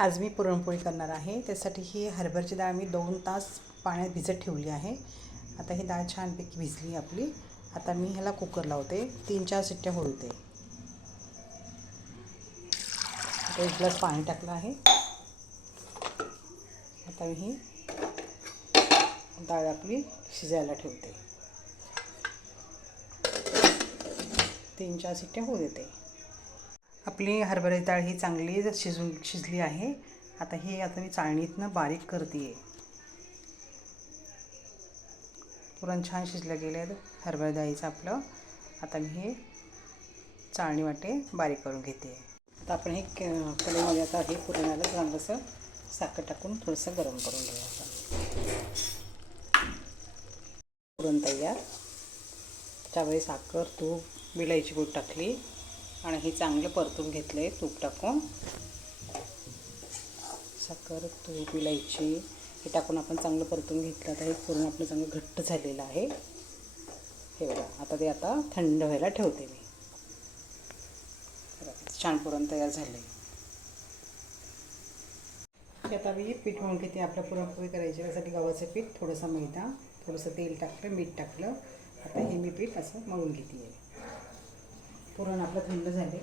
आज मी पुरणपोळी करणार आहे. त्यासाठी ही हरभऱ्याची डाळ मी 2 तास पाण्यात भिजत ठेवली आहे. आता ही डाळ छानपैकी भिजली आपली. आता मी ह्याला कुकर लावते. 3-4 शिट्ट्या होऊ दे. आता 1 ग्लास पाणी टाकलं आहे. आता मी ही डाळ आपली शिजायला ठेवते. 3-4 शिट्ट्या होऊ देते. आपली हरभऱ्याची डाळ ही चांगली शिजली आहे. आता मी चाळणीतनं बारीक करते. पुरण छान शिजलं गेलं आहे हरभरा डाळीचं आपलं. आता मी हे चाळणी वाटे बारीक करून घेते. आता आपण हे कढईमध्ये आता हे पुरणाला चांगलंसं साखर टाकून थोडंसं गरम करून घेऊया. पुरण तयार. त्यावेळी साखर, तूप, विलायची पूड टाकली आणि हे चांगलं परतून घेतलं आहे तूप टाकून. साखर, तूप, विलायची हे टाकून आपण चांगलं परतून घेतलं. आता हे पुरण आपलं चांगलं घट्ट झालेलं आहे. हे बघा. आता ते थंड व्हायला ठेवते मी. छान पुरण तयार झालं आहे. आता मी पीठ मळून घेते. आपल्या पुरणपोळी करायची त्यासाठी गव्हाचं पीठ, थोडंसं मैदा, थोडंसं तेल टाकलं, मीठ टाकलं. आता हे मी पीठ असं मळून घेते. पुरण आपलं थंड झाले.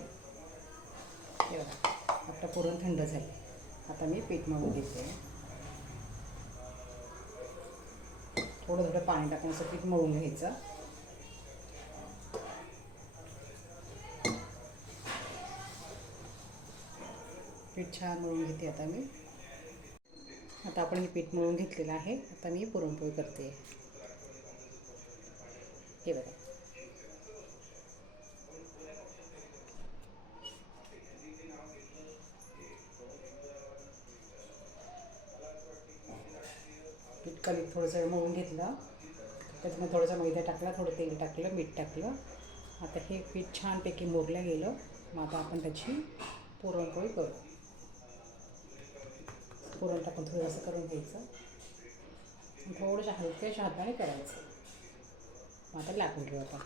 हे बघा. आपलं पुरण थंड झाले. आता मी पीठ मळून घेते. थोडं थोडं पाणी टाकून असं पीठ मळून घ्यायचं. पीठ छान मळून घेते आता मी. आता आपण हे पीठ मळून घेतलेलं आहे. आता मी पुरणपोळी करते. हे बघा. पीठ कणिक थोडंसं मळून घेतलं. त्याच्यामध्ये थोडासा मैदा टाकला, थोडं तेल टाकलं, मीठ टाकलं. आता हे पीठ छानपैकी मुरलं गेलं. मग आता आपण त्याची पुरणपोळी करू. पुरण टाकून थोडंसं करून घ्यायचं. थोडंसं हलक्याच्या हाताने करायचं. मग आता लाटून घेऊ आपण.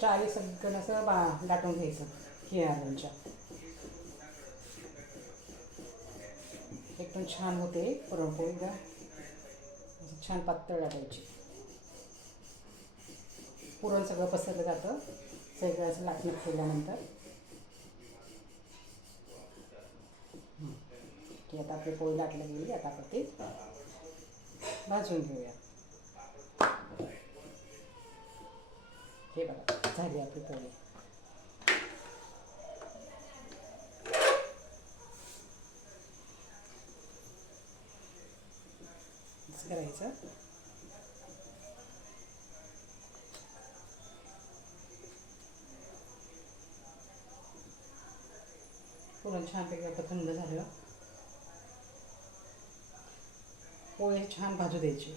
चारी सगळं असं लाटून घ्यायचं खिळ्यांच्या. एकदम छान होते पुरणपोळी. छान पातळ लाटायची. पुरण सगळं पसरलं जातं सगळं असं लाटणं ठेवल्यानंतर. की आता आपली पोळी लाटली गेली. आता आपण ते भाजून घेऊया. हे बघा. झाली आपली पोळी. असं करायचं. पुरण छानपैकी आता थंड झालं. पोळी छान भाजू द्यायची.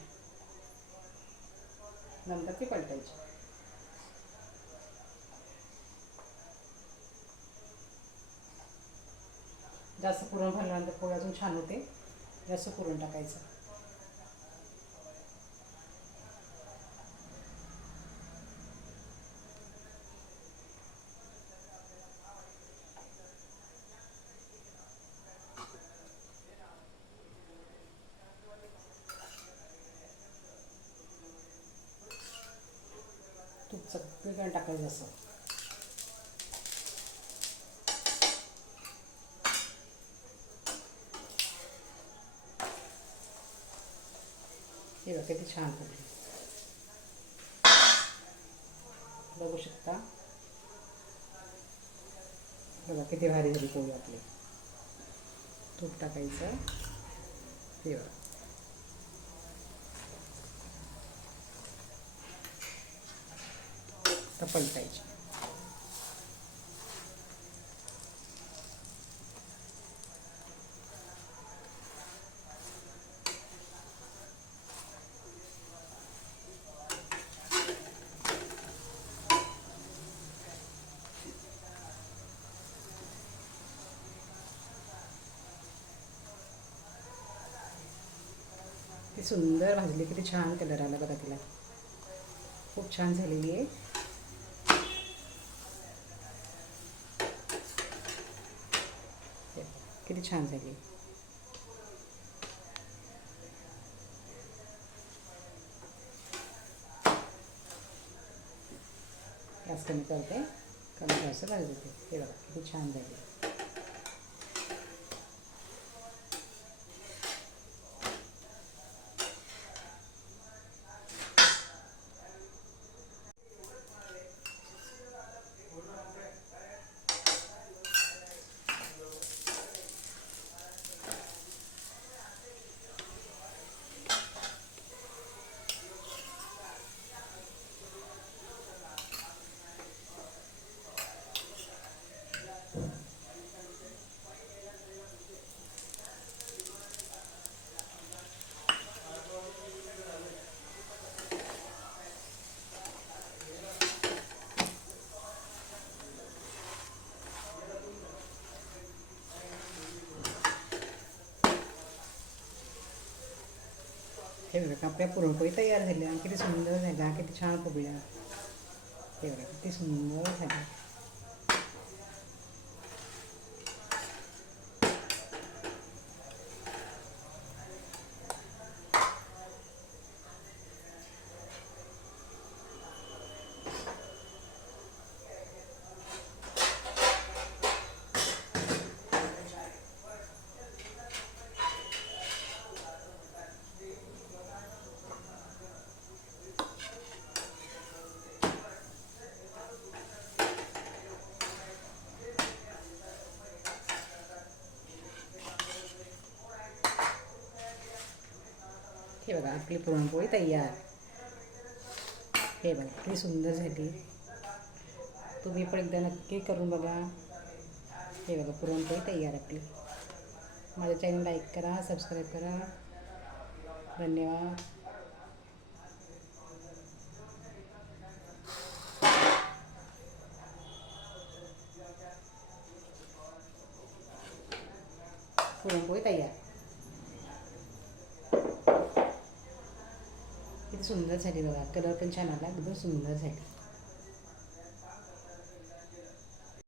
नंतर ती पलटायची. जास्त पुरण भरल्यानंतर पोळी अजून छान होते. जास्त पुरण टाकायचं. तूप सगळीकडे टाकायचं असं. हे बघा किती छान होते. बघू शकता. बघा किती भारी झाली पोळी आपली. तूप टाकायचं. हे बघा. तर पलटायची. ती सुंदर भाजली. किती छान कलर आला बघा तिला. खूप छान झालेली आहे. किती छान झाली. गॅस कमी करते, कमी गॅस भाजते. हे बघा किती छान झाली. हे बघा आपल्या पुरणपोळी तयार झाल्या. किती सुंदर झाल्या, किती छान फुगल्या. हे बघा किती सुंदर झाल्या. हे बघा आपली पुरणपोळी तयार. हे बघा किती सुंदर झाली. तुम्ही पण एकदा नक्की करून बघा. हे बघा पुरणपोळी तयार आपली. माझं चॅनल लाईक करा, सबस्क्राईब करा. धन्यवाद. पुरणपोळी तयार. किती सुंदर झाली बघा. कलर पण छान आला, एकदम सुंदर झाली.